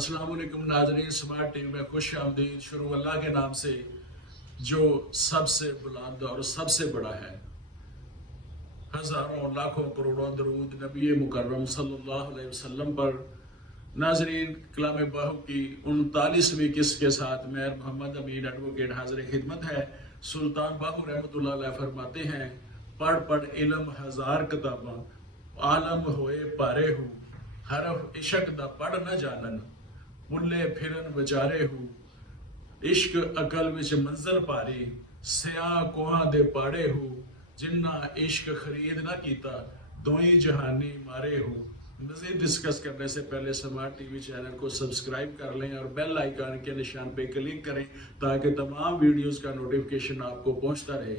अस्सलाम वालेकुम नाज़रीन, स्मार्ट टीवी में खुश आमदीद। शुरू अल्लाह के नाम से जो सबसे बुलंद और सबसे बड़ा है। हज़ारों लाखों करोड़ों दरूद नबी मुकर्रम सल्लल्लाहु अलैहि वसल्लम पर। नाज़रीन, कलाम बाहु की 39वीं किस्त के साथ मैं मोहम्मद अमीन एडवोकेट हाज़िर खिदमत है। सुल्तान बाहु रहमतुल्लाह अलैह फरमाते हैं, पढ़ पढ़ इल्म हज़ार किताबां, आलम होए पारे हूँ, हरफ इशक दा पढ़ न जानन, बुल्ले फिरन विचारे हूँ, इश्क अकल विच मंजल पारी, सियाह कोहां दे पाड़े हूँ, जिन्ना इश्क खरीद ना कीता, दोई जहानी मारे हूँ। मज़ीद डिस्कस करने से पहले स्मार्ट टीवी चैनल को सब्सक्राइब कर लें और बेल आइकन के निशान पे क्लिक करें ताकि तमाम वीडियोस का नोटिफिकेशन आपको पहुंचता रहे।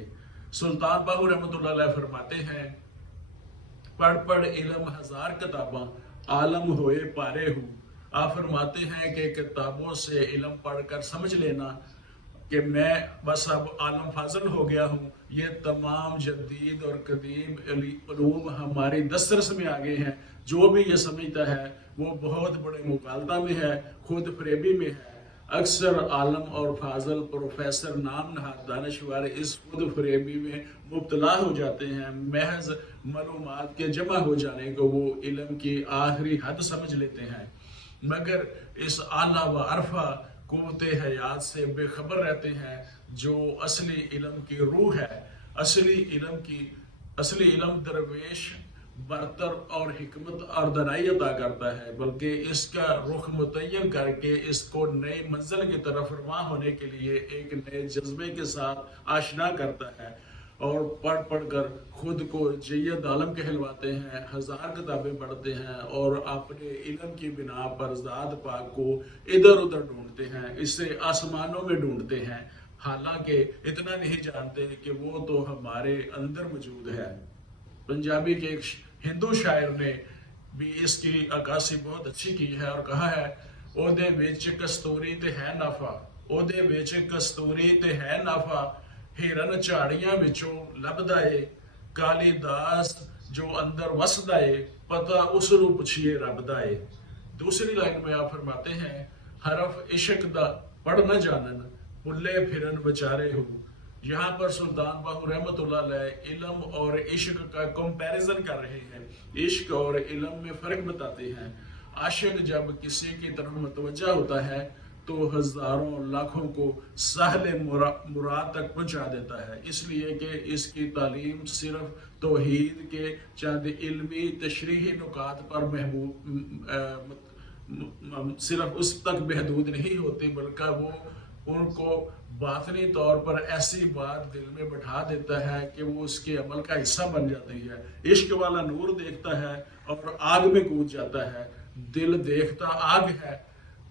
सुल्तान बाहु रहमतुल्लाह अलैह फरमाते हैं, पढ़ पढ़ इल्म हज़ार किताबां, आलम होए पारे हूँ। आप फरमाते हैं कि किताबों से इल्म पढ़कर समझ लेना कि मैं बस अब आलम फाजल हो गया हूँ। ये तमाम जदीद और कदीम उलूम हमारी दस्तरस में आ गए हैं। जो भी ये समझता है वो बहुत बड़े मुगालता में है, खुद फरेबी में है। अक्सर आलम और फाजल प्रोफेसर नाम नहाद दानिशवर इस खुद फरेबी में मुब्तला हो जाते हैं। महज मालूमात के जमा हो जाने को वो इल्म की आखिरी हद समझ लेते हैं, मगर इस आला व अरफा कुव्वत हयात से बेखबर रहते हैं जो असली इल्म की रूह है। असली इल्म दरवेश बरतर और हिकमत और दनाई अता करता है, बल्कि इसका रुख मुतय्यन करके इसको नई मंजिल की तरफ रवां होने के लिए एक नए जज्बे के साथ आशना करता है और पढ़ पढ़ कर खुद को जय्यद आलम कहलवाते हैं। हज़ार किताबें पढ़ते हैं और अपने इल्म की बिना पर ज़ात पाक को इधर उधर ढूंढते हैं, इसे आसमानों में ढूंढते हैं, हालांकि इतना नहीं जानते कि वो तो हमारे अंदर मौजूद है। पंजाबी के एक हिंदू शायर ने भी इसकी अक्कासी बहुत अच्छी की है और कहा है, ओदे विच कस्तूरी ते है नाफा, ओदे विच कस्तूरी ते है नाफा, हिरन झाड़ियां विचों लभदा ए, कालीदास जो अंदर वसदा ए, पता उस नूं पुछिए रब दा ए। दूसरी लाइन में आप फरमाते हैं, हरफ इश्क दा पढ़ न जानन, पुल्ले फिरन विचारे हो। यहाँ पर सुल्तान बाहु रहमतुल्लाह अलैह इल्म और इश्क का कंपैरिजन कर रहे हैं, इश्क और इल्म में फर्क बताते हैं। आशिक जब किसी की तरफ मुतवज्जा होता है तो हजारों लाखों को साहले मुराद तक पहुंचा देता है, इसलिए कि इसकी तालीम सिर्फ तौहीद के चंद इल्मी तशरीही नुकात पर सिर्फ उस तक महदूद नहीं होती, बल्कि वो उनको बातनी तौर पर ऐसी बात दिल में बैठा देता है कि वो उसके अमल का हिस्सा बन जाती है। इश्क वाला नूर देखता है और आग में कूद जाता है, दिल देखता आग है,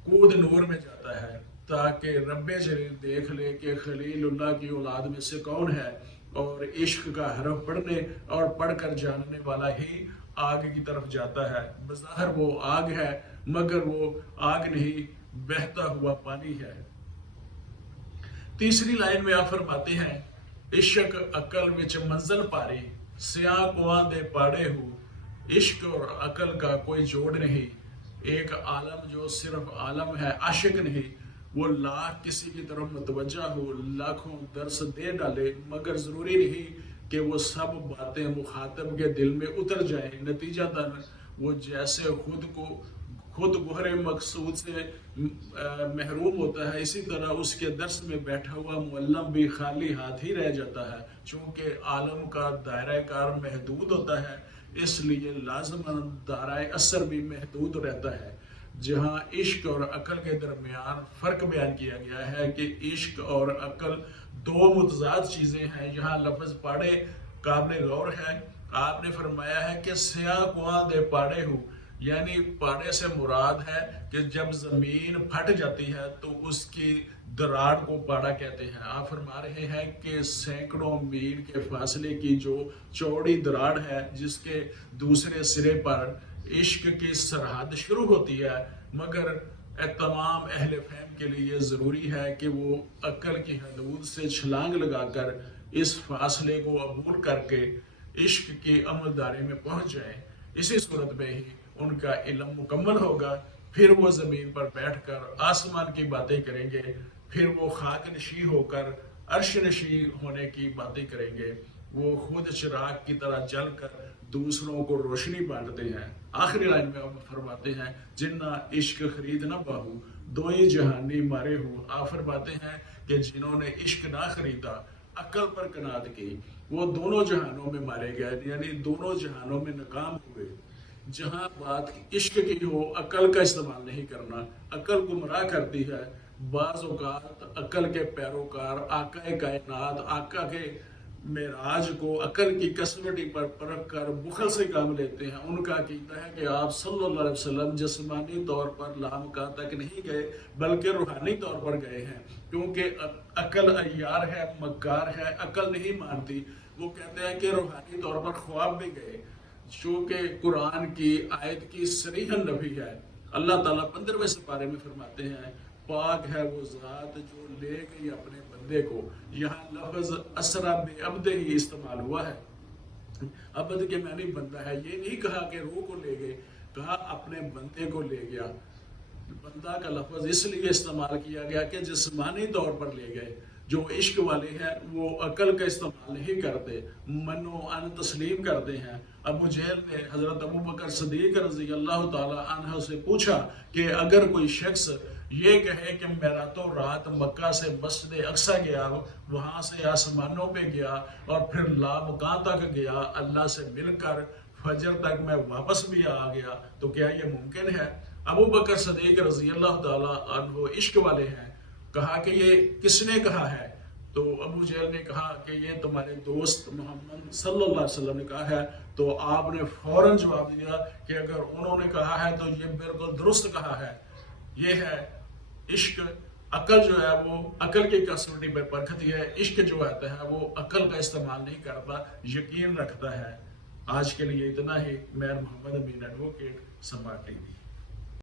कूद नूर में जाता है, ताकि रब्बे जलील देख ले कि खलीलुल्लाह की औलाद में से कौन है। और इश्क का हरफ पढ़ने और पढ़कर जानने वाला ही आग की तरफ जाता है। बज़ाहिर वो आग है, मगर वो आग नहीं, बहता हुआ पानी है। तीसरी लाइन में आप फरमाते हैं, इश्क अकल विच मंजल पारी, सियाह कुआं दे पाड़े हूँ। इश्क और अकल का कोई जोड़ नहीं। एक आलम जो सिर्फ आलम है, आशिक नहीं, वो लाख किसी की तरफ मुतवज्जा हो, लाखों दर्स दे डाले, मगर जरूरी नहीं कि वो सब बातें मुखातब के दिल में उतर जाएं। नतीजतन वो जैसे खुद गुहरे मकसूद से महरूम होता है, इसी तरह उसके दर्स में बैठा हुआ मुअल्लम भी खाली हाथ ही रह जाता है। चूँकि आलम का दायरा कार महदूद होता है, इसलिए लाजमन दायरा असर भी महदूद रहता है। जहाँ इश्क और अकल के दरमियान फ़र्क बयान किया गया है कि इश्क और अकल दो मुतजाद चीज़ें हैं, यहाँ लफ्ज़ पाड़े काबिल गौर है। आपने फरमाया है कि सियाह कुआं दे पाड़े हूँ, यानी पाड़े से मुराद है कि जब ज़मीन फट जाती है तो उसकी दरार को पाड़ा कहते हैं। आप फरमा रहे हैं कि सैकड़ों मील के फासले की जो चौड़ी दरार है, जिसके दूसरे सिरे पर इश्क की सरहद शुरू होती है, मगर तमाम अहले फहम के लिए ज़रूरी है कि वो अक्ल की हदूद से छलांग लगाकर इस फासले को अबूर करके इश्क की अमलदारी में पहुंच जाए। इसी सूरत में ही उनका इल्म मुकम्मल होगा پھر وہ زمین پر بیٹھ کر آسمان کی باتیں کریں گے، پھر وہ خاک نشیں ہو کر عرش نشیں ہونے کی باتیں کریں گے، وہ خود چراغ کی طرح جل کر دوسروں کو روشنی بانٹتے ہیں۔ آخری لائن میں ہم فرماتے ہیں جنہ عشق خرید نہ باہو دوئی جہانی مارے ہو۔ آپ فرماتے ہیں کہ جنہوں نے عشق نہ خریدا، عقل پر قناعت کی، وہ دونوں جہانوں میں مارے گئے، یعنی دونوں جہانوں میں ناکام ہوئے۔ جہاں بات عشق کی ہو، عقل کا استعمال نہیں کرنا، عقل گمراہ کرتی ہے۔ بعض اوقات عقل کے پیروکار آقا کائنات، آقا کے معراج کو عقل کی کسوٹی پر پرکھ کر بخل سے کام لیتے ہیں۔ ان کا عقیدہ ہے کہ آپ صلی اللہ علیہ وسلم جسمانی طور پر لامکان تک نہیں گئے بلکہ روحانی طور پر گئے ہیں، کیونکہ عقل عیار ہے، مکار ہے، عقل نہیں مانتی۔ وہ کہتے ہیں کہ روحانی طور پر خواب بھی گئے، چونکہ قرآن کی آیت کی صریح نفی ہے۔ اللہ تعالیٰ 15ویں سپارے میں فرماتے ہیں پاک ہے وہ ذات جو لے گئی اپنے بندے کو۔ یہاں لفظ اسرا بے عبد ہی استعمال ہوا ہے، عبد کے معنی بندہ ہے۔ یہ نہیں کہا کہ روح کو لے گئے، کہا اپنے بندے کو لے گیا۔ بندہ کا لفظ اس لیے استعمال کیا گیا کہ جسمانی طور پر لے گئے۔ جو عشق والے ہیں وہ عقل کا استعمال نہیں کرتے، من و ان تسلیم کرتے ہیں۔ ابو جہل نے حضرت ابو بکر صدیق رضی اللہ تعالی عنہ سے پوچھا کہ اگر کوئی شخص یہ کہے کہ میں راتوں رات مکہ سے مسجد اقصی گیا، وہاں سے آسمانوں پہ گیا اور پھر لامکان تک گیا، اللہ سے مل کر فجر تک میں واپس بھی آ گیا، تو کیا یہ ممکن ہے؟ ابو بکر صدیق رضی اللہ تعالی عنہ عشق والے ہیں۔ کہا کہ یہ کس نے کہا ہے؟ تو ابو جہل نے کہا کہ یہ تمہارے دوست محمد صلی اللہ علیہ وسلم نے کہا ہے۔ تو آپ نے فوراً جواب دیا کہ اگر انہوں نے کہا ہے تو یہ بالکل درست کہا ہے۔ یہ ہے عشق۔ عقل جو ہے وہ عقل کی کسوٹی پہ پرکھتی ہے، عشق جو ہوتا ہے وہ عقل کا استعمال نہیں کرتا، یقین رکھتا ہے۔ آج کے لیے اتنا ہی۔ میں محمد امین ایڈوکیٹ، سماعت ٹی وی۔